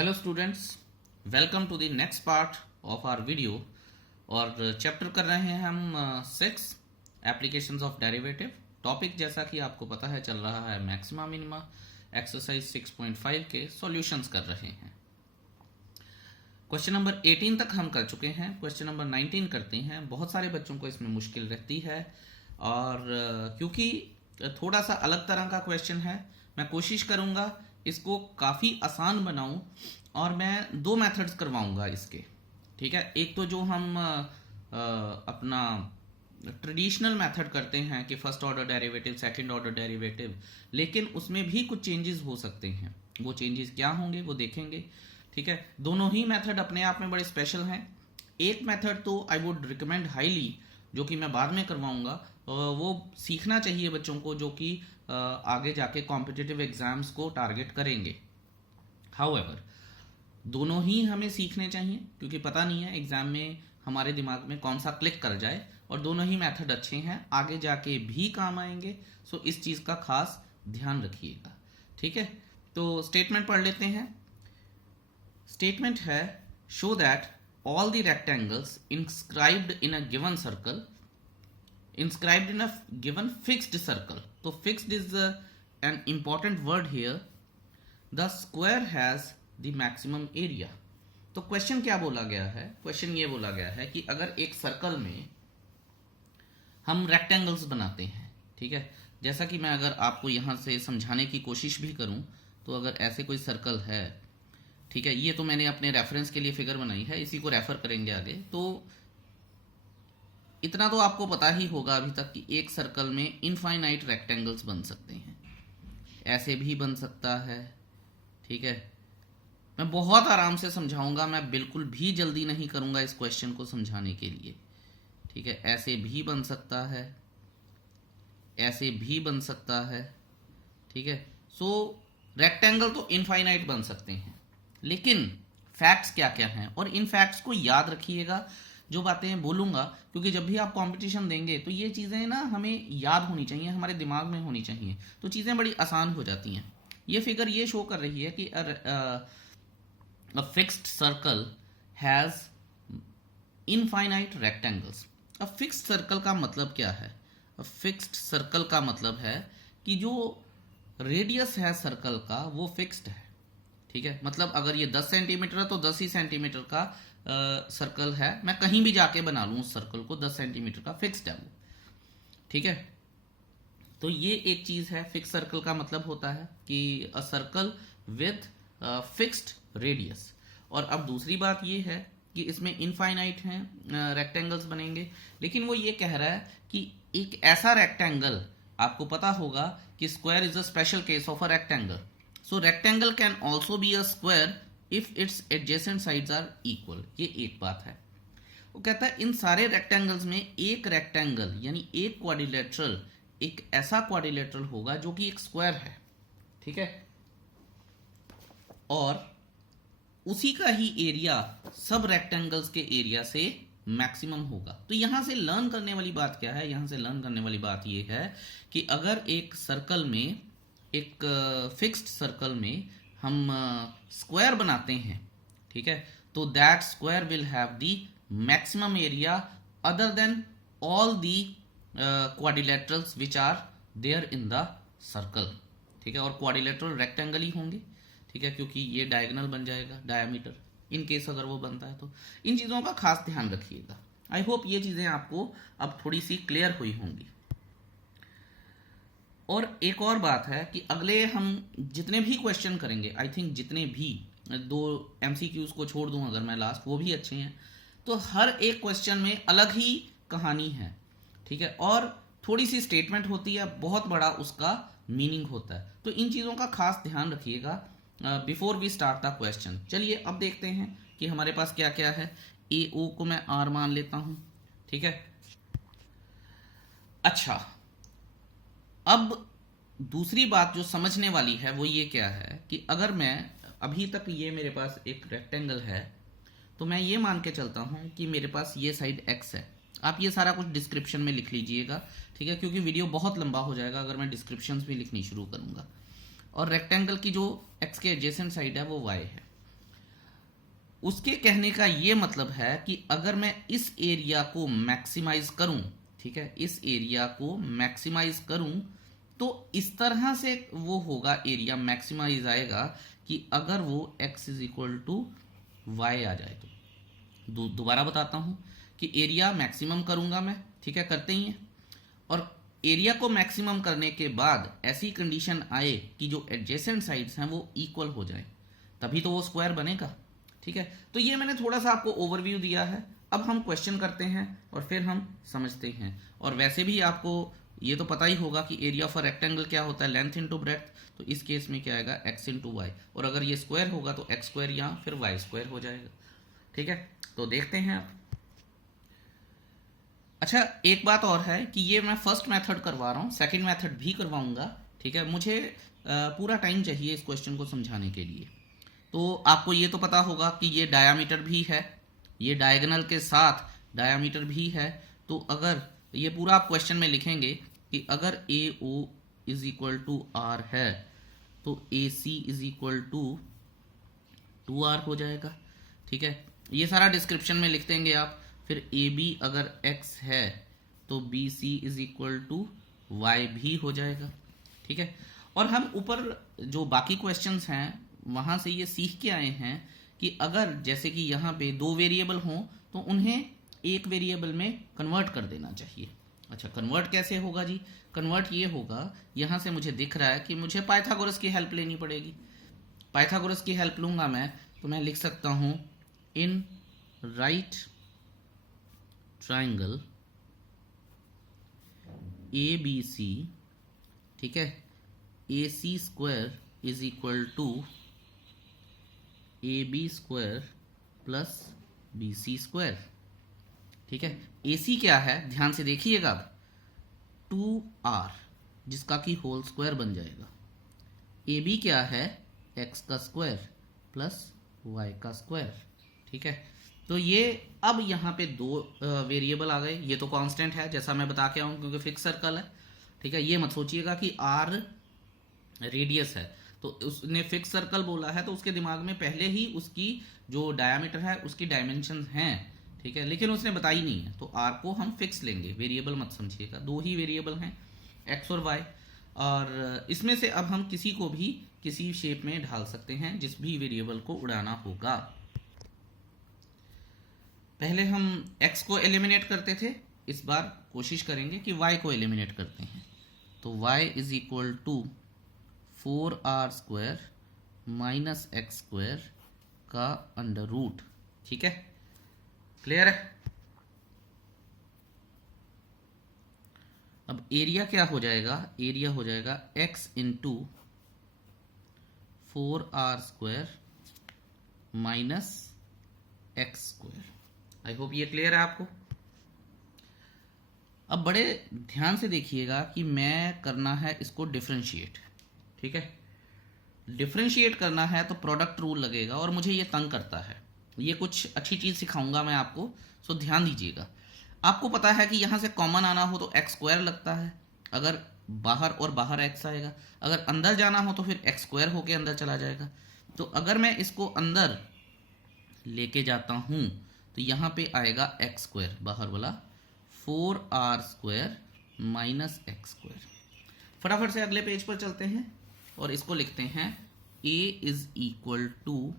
Hello students, welcome to the next part of our video. और chapter कर रहे हैं हम 6 एप्लीकेशंस ऑफ डेरिवेटिव। टॉपिक जैसा कि आपको पता है चल रहा है मैक्सिमा मिनिमा। एक्सरसाइज 6.5 के सॉल्यूशंस कर रहे हैं। क्वेश्चन नंबर 18 तक हम कर चुके हैं। क्वेश्चन नंबर 19 करते हैं। बहुत सारे बच्चों को इसमें मुश्किल रहती है और क्योंकि थोड़ा सा अलग तरह का क्वेश्चन है, मैं कोशिश करूंगा इसको काफ़ी आसान बनाऊं और मैं दो मेथड्स करवाऊंगा इसके। ठीक है, एक तो जो हम अपना ट्रेडिशनल मेथड करते हैं कि first order derivative, second order derivative, लेकिन उसमें भी कुछ चेंजेस हो सकते हैं। वो चेंजेस क्या होंगे वो देखेंगे। ठीक है, दोनों ही मेथड अपने आप में बड़े स्पेशल हैं। एक मेथड तो आई वुड रिकमेंड हाईली, जो कि मैं बाद में करवाऊंगा, वो सीखना चाहिए बच्चों को, जो कि आगे जाके कॉम्पिटिटिव एग्जाम्स को टारगेट करेंगे। हाउएवर दोनों ही हमें सीखने चाहिए, क्योंकि पता नहीं है एग्जाम में हमारे दिमाग में कौन सा क्लिक कर जाए, और दोनों ही मेथड अच्छे हैं, आगे जाके भी काम आएंगे। सो इस चीज़ का खास ध्यान रखिएगा। ठीक है, तो स्टेटमेंट पढ़ लेते हैं। स्टेटमेंट है, show that all the rectangles inscribed in a given circle, inscribed in a given fixed circle, तो fixed is an important word here, the square has the maximum area। तो क्वेश्चन क्या बोला गया है? क्वेश्चन ये बोला गया है कि अगर एक सर्कल में हम रेक्टेंगल्स बनाते हैं, ठीक है, जैसा कि मैं अगर आपको यहां से समझाने की कोशिश भी करूं, तो अगर ऐसे कोई सर्कल है, ठीक है, ये तो मैंने अपने रेफरेंस के लिए फिगर बनाई है, इसी को रेफर करेंगे आगे। तो इतना तो आपको पता ही होगा अभी तक कि एक सर्कल में इनफाइनाइट रेक्टेंगल्स बन सकते हैं, ऐसे भी बन सकता है। ठीक है, मैं बहुत आराम से समझाऊंगा, मैं बिल्कुल भी जल्दी नहीं करूंगा इस क्वेश्चन को समझाने के लिए। ठीक है, ऐसे भी बन सकता है, ऐसे भी बन सकता है। ठीक है, सो रेक्टेंगल तो इनफाइनाइट बन सकते हैं, लेकिन फैक्ट्स क्या क्या हैं, और इन फैक्ट्स को याद रखिएगा जो बातें बोलूंगा, क्योंकि जब भी आप कंपटीशन देंगे तो ये चीज़ें ना हमें याद होनी चाहिए, हमारे दिमाग में होनी चाहिए, तो चीज़ें बड़ी आसान हो जाती हैं। ये फिगर ये शो कर रही है कि a fixed circle has infinite rectangles. A fixed circle का मतलब क्या है? अ फिक्स्ड सर्कल का मतलब है कि जो रेडियस है सर्कल का वो फिक्स्ड है। ठीक है, मतलब अगर ये 10 सेंटीमीटर है तो 10 ही सेंटीमीटर का सर्कल है, मैं कहीं भी जाके बना लूँ उस सर्कल को, 10 सेंटीमीटर का फिक्स्ड है वो। ठीक है, तो ये एक चीज़ है। फिक्स सर्कल का मतलब होता है कि a circle with fixed radius. और अब दूसरी बात ये है कि इसमें इनफाइनाइट हैं रेक्टेंगल्स बनेंगे, लेकिन वो ये कह रहा है कि एक ऐसा रेक्टेंगल, आपको पता होगा कि square is a special case of a rectangle. So rectangle can also be a square if its adjacent sides are equal। ये एक बात है। वो कहता है इन सारे रेक्टेंगल्स में एक रेक्टेंगल यानी एक क्वाड्रिलेटरल, एक ऐसा क्वाड्रिलेटरल होगा जो कि एक स्क्वायर है। ठीक है, और उसी का ही एरिया सब रेक्टेंगल्स के एरिया से मैक्सिमम होगा। तो यहां से लर्न करने वाली बात क्या है? यहां से लर्न करने वाली बात ये है कि अगर एक सर्कल में, एक फिक्स्ड सर्कल में हम स्क्वायर बनाते हैं, ठीक है, तो that square will have the maximum area other than all the quadrilaterals which are there in the circle. ठीक है, और क्वाड्रिलेटरल रेक्टेंगल ही होंगे। ठीक है, क्योंकि ये डायगोनल बन जाएगा, डायमीटर, इन केस अगर वो बनता है तो। इन चीज़ों का खास ध्यान रखिएगा। आई होप ये चीज़ें आपको अब थोड़ी सी क्लियर हुई होंगी। और एक और बात है कि अगले हम जितने भी क्वेश्चन करेंगे, आई थिंक जितने भी, दो एमसीक्यूज को छोड़ दूं अगर मैं लास्ट, वो भी अच्छे हैं, तो हर एक क्वेश्चन में अलग ही कहानी है। ठीक है, और थोड़ी सी स्टेटमेंट होती है, बहुत बड़ा उसका मीनिंग होता है। तो इन चीज़ों का खास ध्यान रखिएगा before we start the question. चलिए अब देखते हैं कि हमारे पास क्या क्या है। ए ओ को मैं आर मान लेता हूं। ठीक है, अच्छा, अब दूसरी बात जो समझने वाली है वो ये क्या है कि अगर मैं, अभी तक ये मेरे पास एक रेक्टेंगल है, तो मैं ये मान के चलता हूं कि मेरे पास ये साइड x है। आप ये सारा कुछ डिस्क्रिप्शन में लिख लीजिएगा, ठीक है, क्योंकि वीडियो बहुत लंबा हो जाएगा अगर मैं डिस्क्रिप्शंस भी लिखनी शुरू करूंगा। और रेक्टेंगल की जो x के एडजेसेंट साइड है वो y है। उसके कहने का ये मतलब है कि अगर मैं इस एरिया को मैक्सिमाइज करूं, ठीक है, इस एरिया को मैक्सिमाइज करूं तो इस तरह से वो होगा, एरिया मैक्सिमाइज आएगा कि अगर वो x is equal to Y आ जाए तो। दोबारा बताता हूं कि एरिया मैक्सिमम करूंगा मैं, ठीक है, करते ही हैं, और एरिया को मैक्सिमम करने के बाद ऐसी कंडीशन आए कि जो एडजेसेंट साइड्स हैं वो इक्वल हो जाए, तभी तो वो स्क्वायर बनेगा, ठीक है। तो ये मैंने थोड़ा सा आपको ओवरव्यू दिया है। अब हम क्वेश्चन करते हैं और फिर हम समझते हैं। और वैसे भी आपको ये तो पता ही होगा कि एरिया ऑफ अ रेक्टेंगल क्या होता है, लेंथ इनटू ब्रेड्थ। तो इस केस में क्या आएगा, x इंटू वाई, और अगर ये स्क्वायर होगा तो x स्क्वायर या फिर y स्क्वायर हो जाएगा, ठीक है। तो देखते हैं आप। अच्छा, एक बात और है कि ये मैं फर्स्ट मेथड करवा रहा हूँ, सेकंड मेथड भी करवाऊंगा, ठीक है। मुझे पूरा टाइम चाहिए इस क्वेश्चन को समझाने के लिए। तो आपको ये तो पता होगा कि ये डायामीटर भी है, ये डायगोनल के साथ डायामीटर भी है। तो अगर ये पूरा आप क्वेश्चन में लिखेंगे कि अगर A O is equal to R है तो A C is equal to 2r हो जाएगा, ठीक है। ये सारा डिस्क्रिप्शन में लिख देंगे आप। फिर ए बी अगर x है तो B C is equal to Y भी हो जाएगा, ठीक है। और हम ऊपर जो बाकी क्वेश्चंस हैं वहां से ये सीख के आए हैं कि अगर जैसे कि यहाँ पे दो वेरिएबल हों तो उन्हें एक वेरिएबल में कन्वर्ट कर देना चाहिए। अच्छा, कन्वर्ट कैसे होगा जी? कन्वर्ट ये होगा, यहाँ से मुझे दिख रहा है कि मुझे पाइथागोरस की हेल्प लेनी पड़ेगी। पाइथागोरस की हेल्प लूंगा मैं तो मैं लिख सकता हूं in right triangle A B C, ठीक है, A C square is equal to A B square plus B C square, ठीक है। ए सी क्या है ध्यान से देखिएगा अब, 2r जिसका कि होल स्क्वायर बन जाएगा। ए बी क्या है, x का स्क्वायर प्लस y का स्क्वायर, ठीक है। तो ये अब यहाँ पे दो वेरिएबल आ गए। ये तो कांस्टेंट है जैसा मैं बता के आऊँ क्योंकि फिक्स सर्कल है, ठीक है। ये मत सोचिएगा कि r रेडियस है तो उसने फिक्स सर्कल बोला है तो उसके दिमाग में पहले ही उसकी जो डायामीटर है उसकी डायमेंशन हैं, ठीक है, लेकिन उसने बताई नहीं है। तो r को हम फिक्स लेंगे, वेरिएबल मत समझिएगा, दो ही वेरिएबल हैं x और y। और इसमें से अब हम किसी को भी किसी शेप में ढाल सकते हैं जिस भी वेरिएबल को उड़ाना होगा। पहले हम x को एलिमिनेट करते थे, इस बार कोशिश करेंगे कि y को एलिमिनेट करते हैं। तो y is equal to 4r square minus X square का अंडर रूट, ठीक है, क्लियर है। अब एरिया क्या हो जाएगा, एरिया हो जाएगा x into 4r square minus X square. आई होप ये क्लियर है आपको। अब बड़े ध्यान से देखिएगा कि मैं करना है इसको डिफरेंशिएट, ठीक है। डिफरेंशिएट करना है तो प्रोडक्ट रूल लगेगा और मुझे ये तंग करता है। ये कुछ अच्छी चीज़ सिखाऊंगा मैं आपको, सो ध्यान दीजिएगा। आपको पता है कि यहाँ से कॉमन आना हो तो एक्स स्क्वायर लगता है, अगर बाहर और बाहर एक्स आएगा, अगर अंदर जाना हो तो फिर एक्स स्क्वायर होके अंदर चला जाएगा। तो अगर मैं इसको अंदर लेके जाता हूँ तो यहाँ पे आएगा एक्स स्क्वायर बाहर वाला, 4r square minus X square. फटाफट से अगले पेज पर चलते हैं और इसको लिखते हैं a is equal to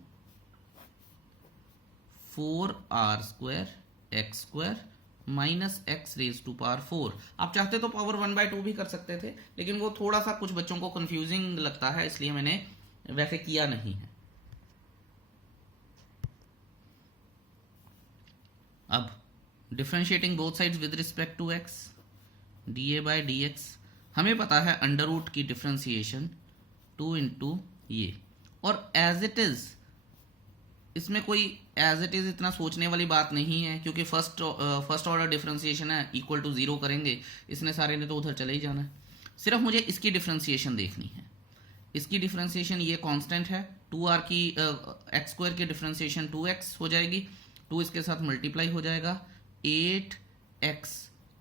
4r square X square minus X raise to power 4। आप चाहते तो पावर 1/2 भी कर सकते थे, लेकिन वो थोड़ा सा कुछ बच्चों को कंफ्यूजिंग लगता है, इसलिए मैंने वैसे किया नहीं है। अब differentiating both sides with respect to x, dA by dx, हमें पता है अंडर रूट की डिफरेंशिएशन 2 इंटू ये, और एज इट इज इसमें कोई एज इट इज इतना सोचने वाली बात नहीं है क्योंकि फर्स्ट ऑर्डर डिफरेंशिएशन है, इक्वल टू 0 करेंगे, इसने सारे ने तो उधर चले ही जाना है। सिर्फ मुझे इसकी डिफरेंशिएशन देखनी है। इसकी डिफरेंशिएशन ये कांस्टेंट है, 2r की एक्स स्क्वायर की डिफरेंशिएशन 2x हो जाएगी, 2 इसके साथ मल्टीप्लाई हो जाएगा, 8x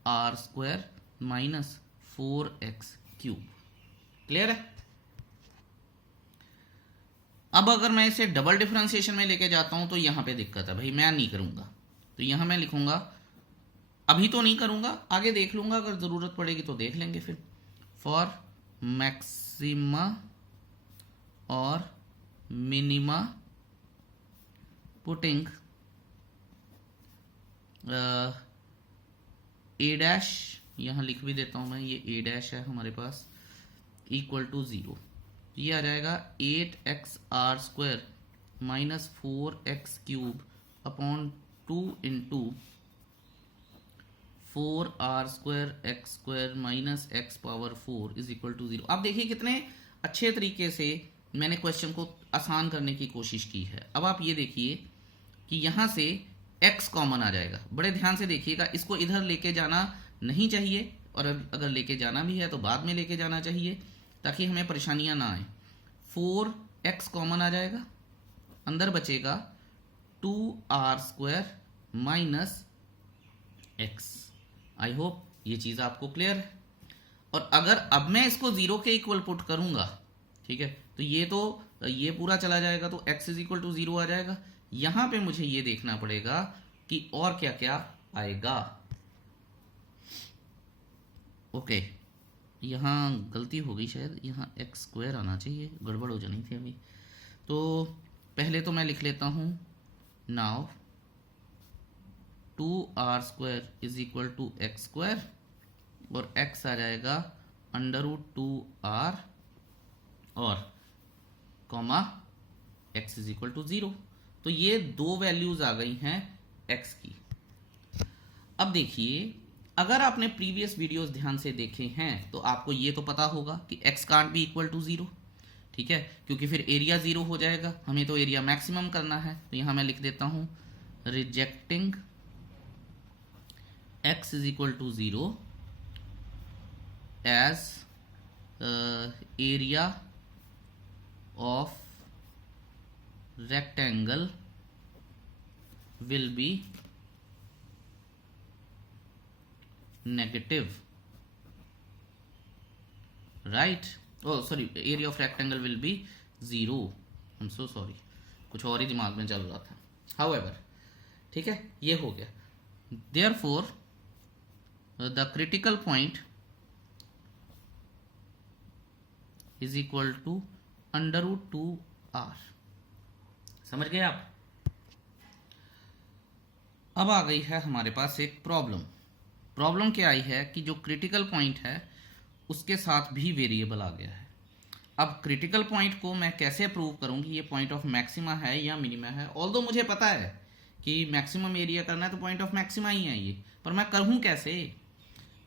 r square minus 4x cube. Clear है। अब अगर मैं इसे डबल डिफरेंशिएशन में लेके जाता हूं तो यहां पे दिक्कत है भाई, मैं नहीं करूंगा। तो यहां मैं लिखूंगा, अभी तो नहीं करूंगा, आगे देख लूंगा, अगर ज़रूरत पड़ेगी तो देख लेंगे फिर। फॉर मैक्सिमा और मिनिमा पुटिंग ए डैश, यहां लिख भी देता हूं मैं, ये ए डैश है हमारे पास, इक्वल टू 0। ये आ जाएगा 8xr² minus 4x³ upon 2 into 4r² minus x power 4 is equal to 0। आप देखिए कितने अच्छे तरीके से मैंने क्वेश्चन को आसान करने की कोशिश की है। अब आप ये देखिए कि यहां से x कॉमन आ जाएगा, बड़े ध्यान से देखिएगा, इसको इधर लेके जाना नहीं चाहिए, और अगर लेके जाना भी है तो बाद में लेके जाना चाहिए ताकि हमें परेशानियां ना आए। 4x कॉमन आ जाएगा, अंदर बचेगा 2r² माइनस x। आई होप ये चीज़ आपको क्लियर है। और अगर अब मैं इसको 0 के इक्वल पुट करूंगा, ठीक है, तो ये पूरा चला जाएगा, तो x इज इक्वल टू 0 आ जाएगा। यहां पे मुझे ये देखना पड़ेगा कि और क्या क्या आएगा। ओके, यहाँ गलती हो गई शायद, यहाँ x² आना चाहिए, गड़बड़ हो जानी थी अभी। तो पहले तो मैं लिख लेता हूँ now 2r² is equal to x², और x आ जाएगा √2r और comma x is equal to 0। तो ये दो वैल्यूज आ गई हैं x की। अब देखिए, अगर आपने प्रीवियस वीडियोस ध्यान से देखे हैं तो आपको ये तो पता होगा कि x can't be equal to 0, ठीक है, क्योंकि फिर एरिया 0 हो जाएगा, हमें तो एरिया मैक्सिमम करना है। तो यहां मैं लिख देता हूं rejecting x is equal to 0 as area of rectangle will be negative, right? Oh sorry, area of rectangle will be 0. I'm so sorry, कुछ और ही दिमाग में चल रहा था। However, ठीक है, ये हो गया। Therefore the critical point is equal to √2r। समझ गए आप? अब आ गई है हमारे पास एक प्रॉब्लम क्या आई है कि जो क्रिटिकल पॉइंट है उसके साथ भी वेरिएबल आ गया है। अब क्रिटिकल पॉइंट को मैं कैसे प्रूव करूं कि ये पॉइंट ऑफ मैक्सिमा है या मिनिमा है। ऑल्दो मुझे पता है कि मैक्सिमम एरिया करना है तो पॉइंट ऑफ मैक्सिमा ही है ये, पर मैं करूं कैसे?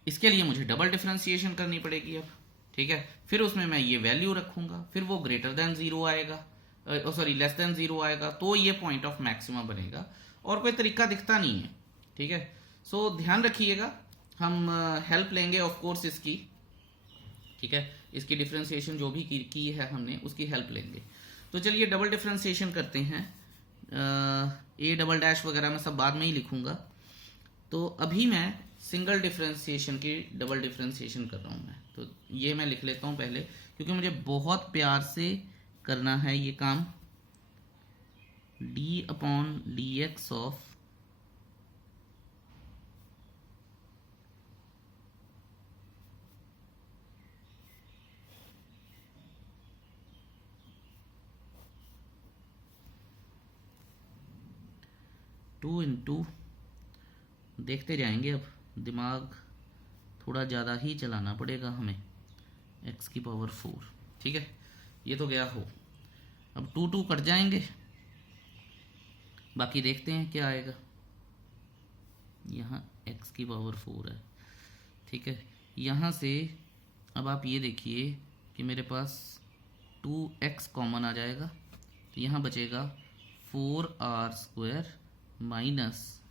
इसके लिए मुझे डबल डिफरेंशिएशन करनी पड़ेगी अब, ठीक है। फिर उसमें मैं ये वैल्यू रखूंगा, फिर वो ग्रेटर देन 0 आएगा, सॉरी लेस देन 0 आएगा, तो ये पॉइंट ऑफ मैक्सिमा बनेगा। और कोई तरीका दिखता नहीं है, ठीक है। सो ध्यान रखिएगा, हम हेल्प लेंगे ऑफ कोर्स इसकी, ठीक है, इसकी डिफरेंशिएशन जो भी की है हमने उसकी हेल्प लेंगे। तो चलिए डबल डिफरेंशिएशन करते हैं। ए डबल डैश वगैरह मैं सब बाद में ही लिखूंगा। तो अभी मैं सिंगल डिफरेंशिएशन की डबल डिफरेंशिएशन कर रहा हूं मैं, तो ये मैं लिख लेता हूं पहले, क्योंकि मुझे बहुत प्यार से करना है ये काम। d/dx ऑफ टू इंटू, देखते जाएंगे, अब दिमाग थोड़ा ज़्यादा ही चलाना पड़ेगा हमें, x की पावर 4, ठीक है। ये तो गया हो, अब 2 कट जाएंगे, बाकी देखते हैं क्या आएगा। यहाँ x की पावर 4 है, ठीक है। यहाँ से अब आप ये देखिए कि मेरे पास 2x कॉमन आ जाएगा, तो यहाँ बचेगा 4r² माइनस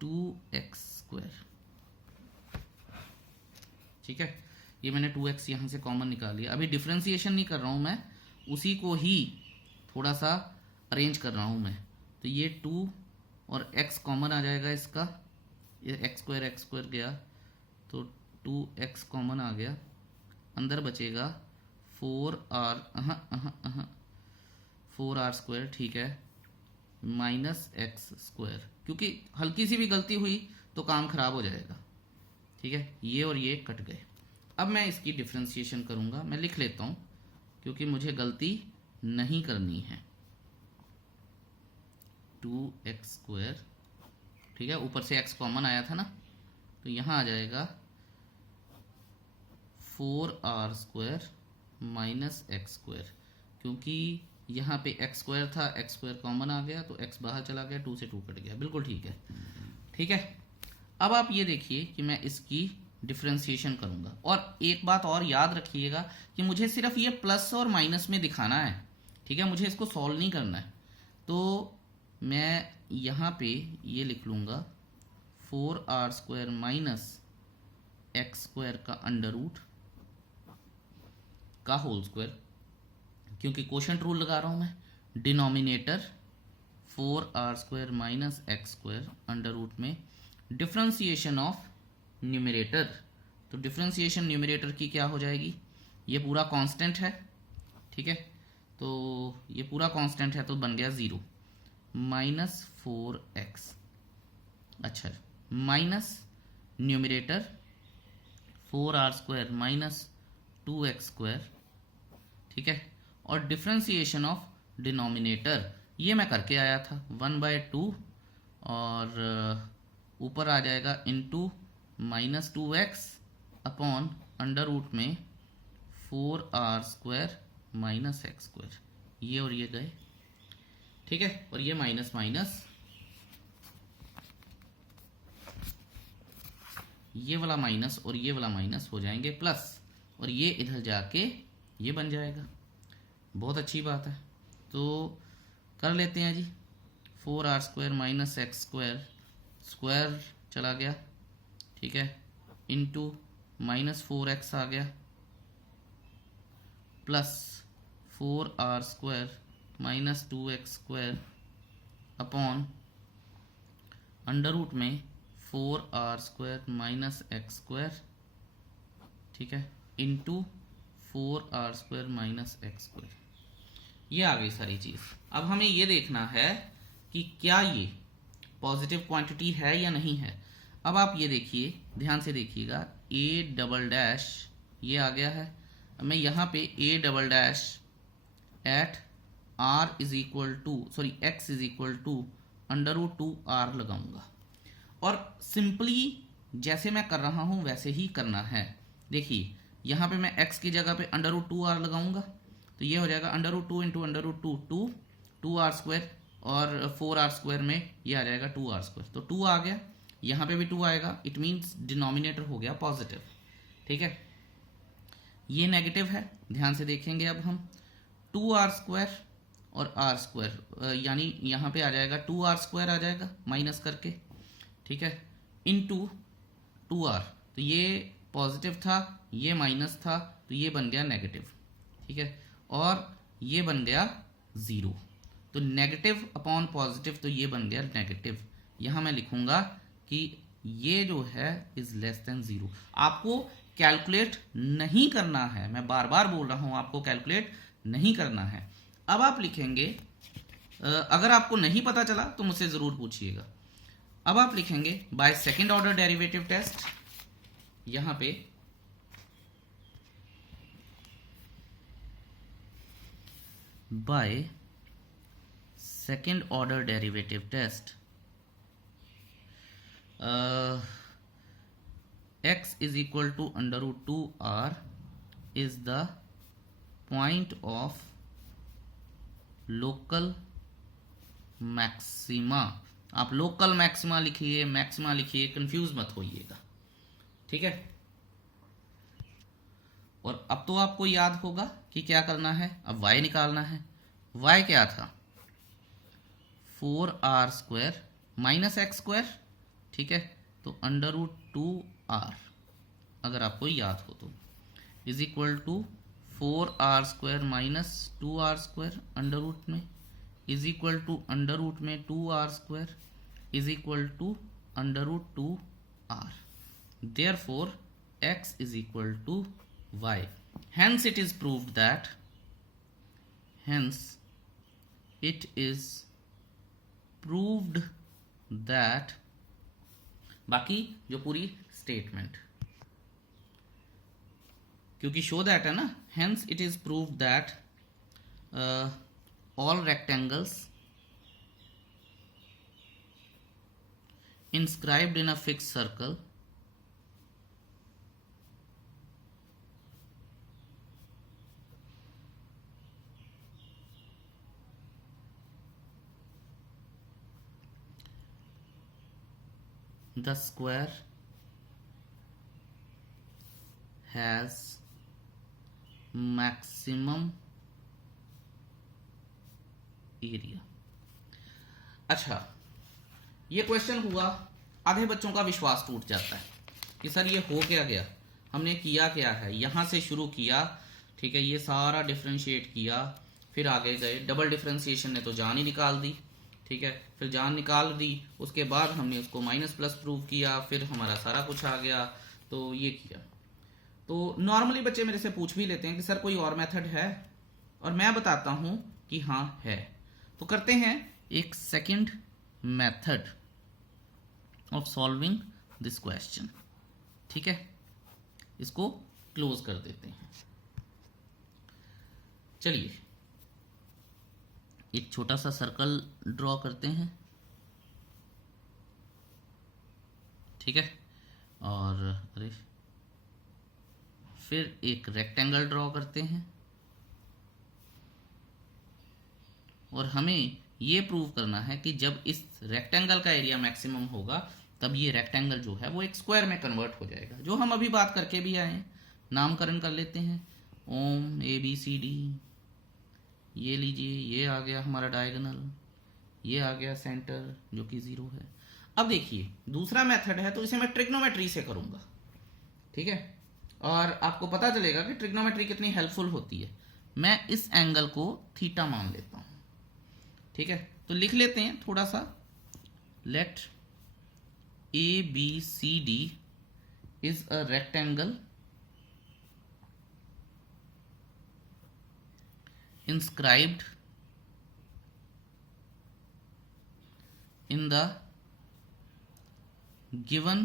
2x², ठीक है। ये मैंने 2x यहाँ से कॉमन निकाल लिया। अभी डिफरेंशिएशन नहीं कर रहा हूँ मैं, उसी को ही थोड़ा सा अरेंज कर रहा हूँ मैं। तो ये 2 और x कॉमन आ जाएगा इसका, ये x² गया, तो 2x कॉमन आ गया, अंदर बचेगा 4r, 4r², ठीक है, माइनस x², क्योंकि हल्की सी भी गलती हुई तो काम खराब हो जाएगा, ठीक है। ये और ये कट गए। अब मैं इसकी डिफ्रेंसिएशन करूंगा, मैं लिख लेता हूं क्योंकि मुझे गलती नहीं करनी है। 2x², ठीक है, ऊपर से x कॉमन आया था ना, तो यहां आ जाएगा 4r² माइनस x², क्योंकि यहाँ पे x² था, x² कॉमन आ गया तो x बाहर चला गया, 2 से 2 कट गया, बिल्कुल ठीक है, ठीक है। अब आप ये देखिए कि मैं इसकी डिफ्रेंसिएशन करूंगा, और एक बात और याद रखिएगा कि मुझे सिर्फ ये प्लस और माइनस में दिखाना है, ठीक है, मुझे इसको सॉल्व नहीं करना है। तो मैं यहाँ पे ये लिख लूँगा 4r² माइनस x² का अंडर रूट का होल स्क्वायर, क्योंकि क्वोशंट रूल लगा रहा हूँ मैं, denominator 4r² minus x² under root में डिफ्रेंसिएशन ऑफ न्यूमरेटर। तो डिफ्रेंसिएशन न्यूमरेटर की क्या हो जाएगी, ये पूरा कांस्टेंट है, ठीक है, तो ये पूरा कांस्टेंट है तो बन गया 0 माइनस 4x, अच्छा, minus numerator 4r² minus 2x², ठीक है, और डिफ्रेंसिएशन ऑफ डिनोमिनेटर ये मैं करके आया था 1/2, और ऊपर आ जाएगा into minus 2x upon under root में 4r² माइनस x², ये और ये गए, ठीक है, और ये माइनस माइनस, ये वाला माइनस और ये वाला माइनस हो जाएंगे प्लस, और ये इधर जाके ये बन जाएगा, बहुत अच्छी बात है। तो कर लेते हैं जी, 4r² माइनस x² स्क्वायर चला गया, ठीक है, इनटू माइनस 4x आ गया, plus 4r² minus 2x² upon under root में 4r² माइनस x², ठीक है, इनटू 4r² माइनस x²। ये आ गई सारी चीज। अब हमें ये देखना है कि क्या ये पॉजिटिव क्वांटिटी है या नहीं है। अब आप ये देखिए, ध्यान से देखिएगा, a डबल डैश ये आ गया है, मैं यहाँ पे a double dash at r is equal to x is equal to under root 2r लगाऊंगा, और सिंपली जैसे मैं कर रहा हूं वैसे ही करना है। देखिए यहाँ पे मैं x की जगह पे अंडर रूट 2r लगाऊंगा, तो ये हो जाएगा under root 2 into under root 2r², और 4r² में ये आ जाएगा 2r², तो 2 आ गया, यहाँ पे भी 2 आएगा, इट मीन्स डिनोमिनेटर हो गया पॉजिटिव, ठीक है। ये नेगेटिव है, ध्यान से देखेंगे अब हम, 2r² और r², यानी यहाँ पे आ जाएगा 2r² आ जाएगा माइनस करके, ठीक है, इनटू 2r, तो ये पॉजिटिव था, ये माइनस था, तो ये बन गया नेगेटिव, ठीक है, और ये बन गया 0, तो नेगेटिव अपॉन पॉजिटिव, तो ये बन गया नेगेटिव। यहाँ मैं लिखूंगा कि ये जो है इज लेस देन 0। आपको कैलकुलेट नहीं करना है, मैं बार बार बोल रहा हूं, आपको कैलकुलेट नहीं करना है। अब आप लिखेंगे, अगर आपको नहीं पता चला तो मुझसे जरूर पूछिएगा। अब आप लिखेंगे by second order derivative test, यहां पे by second order derivative test x is equal to under root 2r is the point of local maxima। आप लोकल मैक्सिमा लिखिए, मैक्सिमा लिखिए, कंफ्यूज मत होइएगा, ठीक है। और अब तो आपको याद होगा कि क्या करना है, अब y निकालना है। y क्या था, 4r² माइनस x², ठीक है, तो अंडर रूट 2r, अगर आपको याद हो तो, is equal to 4r² minus 2r² under root में, is equal to under root में 2r² is equal to under root 2r। Therefore x is equal to y. Hence it is proved that, hence it is proved that, बाकी जो पूरी statement, क्योंकि show that है ना, hence it is proved that all rectangles inscribed in a fixed circle the square has maximum area। अच्छा, ये question हुआ, आधे बच्चों का विश्वास टूट जाता है कि सर ये हो क्या गया, हमने किया क्या है, यहां से शुरू किया, ठीक है, ये सारा डिफरेंशिएट किया, फिर आगे गए, डबल डिफरेंशिएशन ने तो जान ही निकाल दी, ठीक है, फिर जान निकाल दी, उसके बाद हमने उसको माइनस प्लस प्रूव किया, फिर हमारा सारा कुछ आ गया, तो ये किया। तो नॉर्मली बच्चे मेरे से पूछ भी लेते हैं कि सर कोई और मेथड है, और मैं बताता हूं कि हाँ है। तो करते हैं एक second method of solving this question, ठीक है, इसको क्लोज कर देते हैं। चलिए एक छोटा सा सर्कल ड्रॉ करते हैं, ठीक है, और अरे फिर एक रेक्टेंगल ड्रॉ करते हैं, और हमें ये प्रूव करना है कि जब इस रेक्टेंगल का एरिया मैक्सिमम होगा तब ये रेक्टेंगल जो है वो एक स्क्वायर में कन्वर्ट हो जाएगा, जो हम अभी बात करके भी आए हैं। नामकरण कर लेते हैं, ओम ABCD, ये लीजिए, ये आ गया हमारा डायगोनल, ये आ गया सेंटर जो कि 0 है। अब देखिए दूसरा मेथड है, तो इसे मैं ट्रिग्नोमेट्री से करूंगा, ठीक है, और आपको पता चलेगा कि ट्रिग्नोमेट्री कितनी हेल्पफुल होती है। मैं इस एंगल को थीटा मान लेता हूं, ठीक है, तो लिख लेते हैं थोड़ा सा, late ABCD is a rectangle inscribed in the given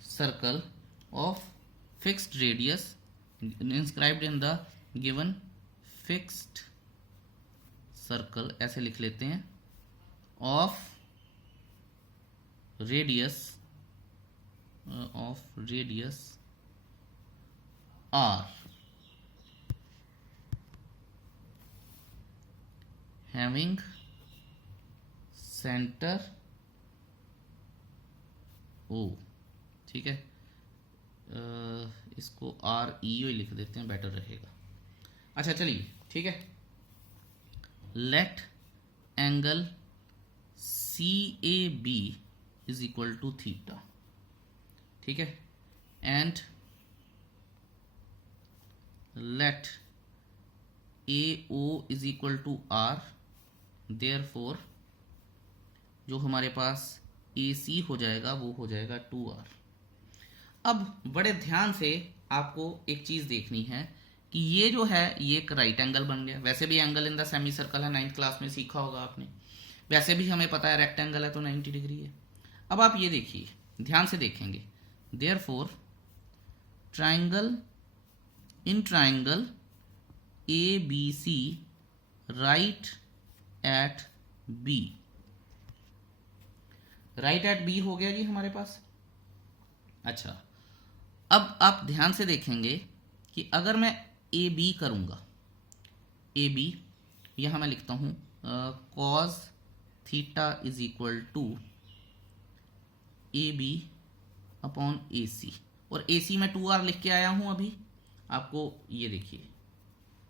circle of fixed radius, inscribed in the given fixed circle, ऐसे लिख लेते हैं, of radius R having centre O, ठीक है, इसको REO लिख देते हैं, बेटर रहेगा। अच्छा चलिए, ठीक है, let angle CAB is equal to theta, ठीक है, and let AO is equal to R, therefore जो हमारे पास AC हो जाएगा वो हो जाएगा 2R। अब बड़े ध्यान से आपको एक चीज देखनी है कि ये जो है ये एक राइट एंगल बन गया। वैसे भी angle in the semi circle है, 9th क्लास में सीखा होगा आपने। वैसे भी हमें पता है रेक्टेंगल है तो 90 डिग्री है। अब आप ये देखिए, ध्यान से देखेंगे, therefore triangle in triangle ABC right at B, right at B हो गया जी हमारे पास। अच्छा, अब आप ध्यान से देखेंगे कि अगर मैं AB करूंगा, AB यहां मैं लिखता हूं cos theta is equal to AB upon AC, और AC में 2R लिख के आया हूं अभी, आपको ये देखिए,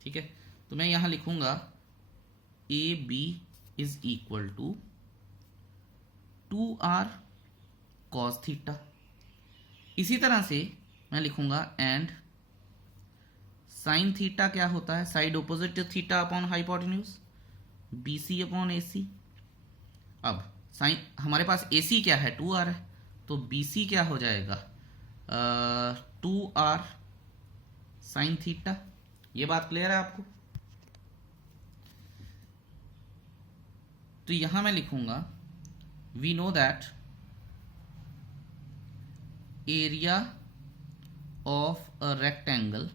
ठीक है, तो मैं यहां लिखूंगा AB is equal to 2R cos theta. इसी तरह से मैं लिखूंगा एंड साइन थीटा क्या होता है, side opposite to theta upon hypotenuse, BC upon AC। अब साइन हमारे पास AC क्या है, 2R है, तो BC क्या हो जाएगा 2R साइन थीटा। ये बात क्लियर है आपको? तो यहां मैं लिखूंगा we know that area of a rectangle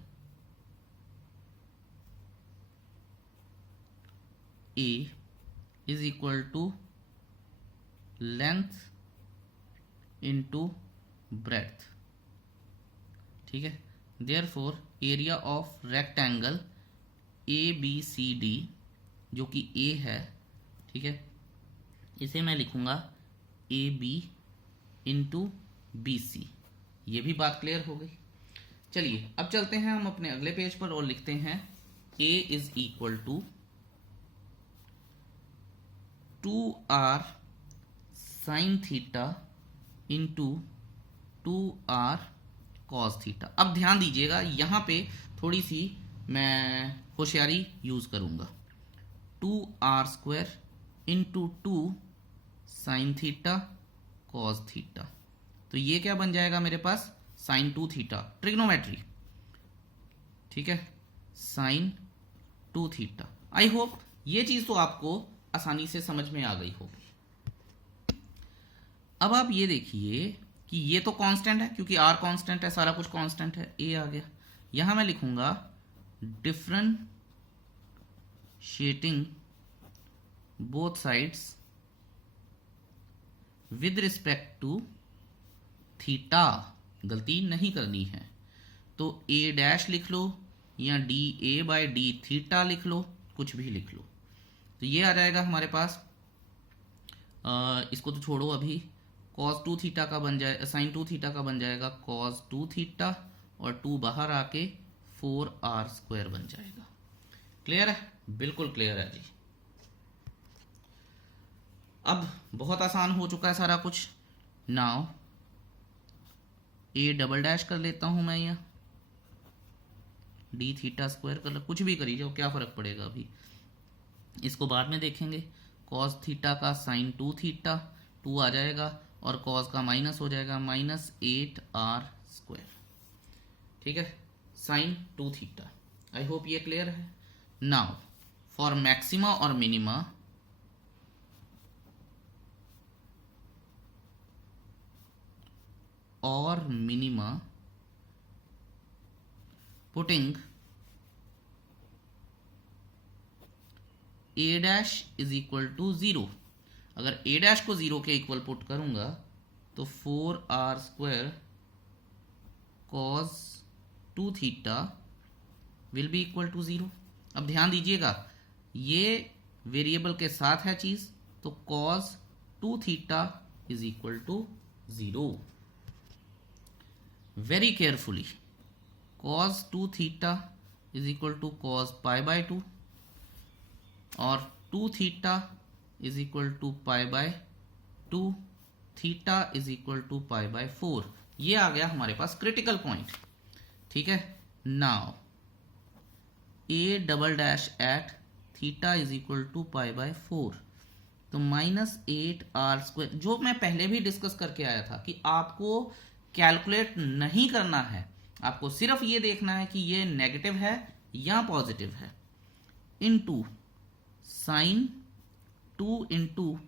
A is equal to length into breadth. ठीक है, therefore area of rectangle A B C D, जो कि ए है, ठीक है, इसे मैं लिखूंगा A B into B C. ये भी बात क्लियर हो गई। चलिए अब चलते हैं हम अपने अगले पेज पर और लिखते हैं A is equal to 2r sine theta into 2r cos theta. अब ध्यान दीजिएगा, यहां पे थोड़ी सी मैं होशियारी यूज करूंगा। 2r² into 2 sine theta cos theta, तो ये क्या बन जाएगा मेरे पास, साइन 2 थीटा, ट्रिग्नोमेट्री। ठीक है, साइन 2 थीटा। आई होप ये चीज तो आपको आसानी से समझ में आ गई होगी। अब आप ये देखिए कि ये तो कांस्टेंट है, क्योंकि r कांस्टेंट है, सारा कुछ कांस्टेंट है, a आ गया। यहां मैं लिखूंगा differentiating both sides with respect to theta. गलती नहीं करनी है, तो a डैश लिख लो या dA/d थीटा लिख लो, कुछ भी लिख लो। तो ये आ जाएगा हमारे पास, इसको तो छोड़ो अभी, cos 2 थीटा का बन जाए, साइन 2 थीटा का बन जाएगा cos 2 थीटा, और 2 बाहर आके 4r² बन जाएगा। क्लियर है? बिल्कुल क्लियर है जी। अब बहुत आसान हो चुका है सारा कुछ। नाउ a डबल डैश कर लेता हूं मैं, यहाँ d थीटा स्क्वायर कर, कुछ भी करी जाओ, क्या फर्क पड़ेगा, अभी इसको बाद में देखेंगे। cos थीटा का साइन 2 थीटा 2 आ जाएगा, और cos का माइनस हो जाएगा, -8r²। ठीक है, साइन 2 थीटा। आई होप ये क्लियर है। नाउ फॉर मैक्सिमा और minima, putting a dash is equal to 0। अगर a डैश को 0 के इक्वल पुट करूंगा तो 4r² cos 2 theta will be equal to 0। अब ध्यान दीजिएगा, ये वेरिएबल के साथ है चीज, तो cos 2 theta is equal to 0। Very carefully, cos 2 theta is equal to cos π/2, और 2 theta is equal to π/2, theta is equal to π/4। ये आ गया हमारे पास क्रिटिकल पॉइंट। ठीक है, now a double dash at theta is equal to π/4, तो -8r², जो मैं पहले भी डिस्कस करके आया था कि आपको कैलकुलेट नहीं करना है, आपको सिर्फ ये देखना है कि ये नेगेटिव है या पॉजिटिव है, इनटू साइन 2 इंटू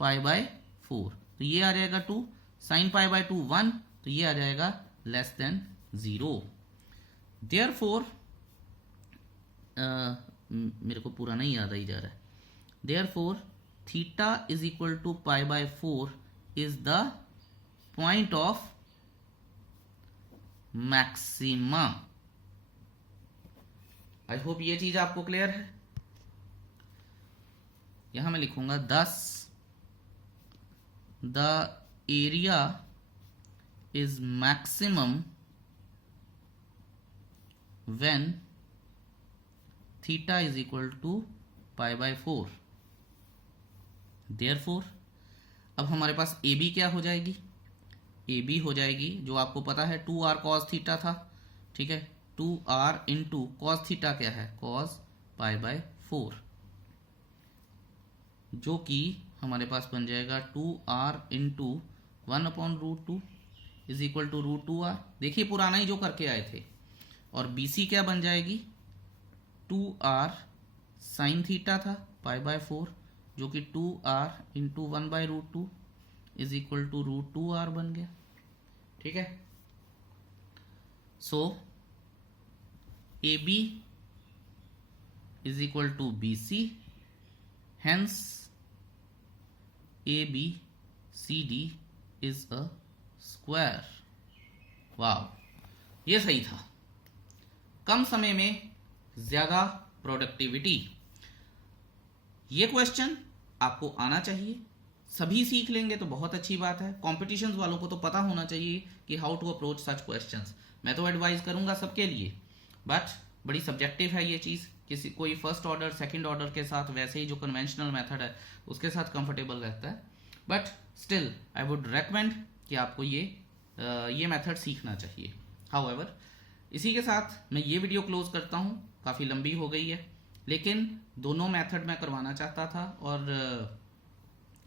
π/4, तो ये आ जाएगा 2, साइन π/2 1, तो ये आ जाएगा लेस देन 0। देयरफॉर मेरे को पूरा नहीं याद ही जा रहा है। Therefore theta is equal to π/4 is the point of maxima. I hope ये चीज आपको क्लियर है। यहां मैं लिखूंगा 10 the area is maximum when theta is equal to π/4। Therefore अब हमारे पास ए बी क्या हो जाएगी, ए बी हो जाएगी, जो आपको पता है 2r cos थीटा था। ठीक है, 2r इंटू कॉस थीटा क्या है, cos π/4, जो कि हमारे पास बन जाएगा 2r into 1/√2 is equal to √2r। देखिए पुराना ही जो करके आए थे। और BC क्या बन जाएगी, 2r साइन थीटा था π/4 जो कि 2r into 1/√2 is equal to √2r बन गया। ठीक है, so AB is equal to BC, hence ABCD is a square. वाह, ये सही था। कम समय में ज्यादा प्रोडक्टिविटी, ये क्वेश्चन आपको आना चाहिए। सभी सीख लेंगे तो बहुत अच्छी बात है। कॉम्पिटिशन्स वालों को तो पता होना चाहिए कि how to approach such questions. मैं तो एडवाइस करूंगा सबके लिए, बट बड़ी सब्जेक्टिव है ये चीज़। किसी कोई फर्स्ट ऑर्डर सेकंड ऑर्डर के साथ वैसे ही जो कन्वेंशनल मेथड है उसके साथ कंफर्टेबल रहता है, but still I would recommend कि आपको ये मेथड सीखना चाहिए। हाउएवर, इसी के साथ मैं ये वीडियो क्लोज करता हूँ। काफ़ी लंबी हो गई है, लेकिन दोनों मेथड मैं करवाना चाहता था, और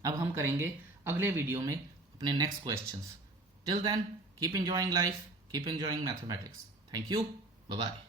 अब हम करेंगे अगले वीडियो में अपने next questions. Till then keep enjoying life, keep enjoying mathematics. Thank you, bye bye.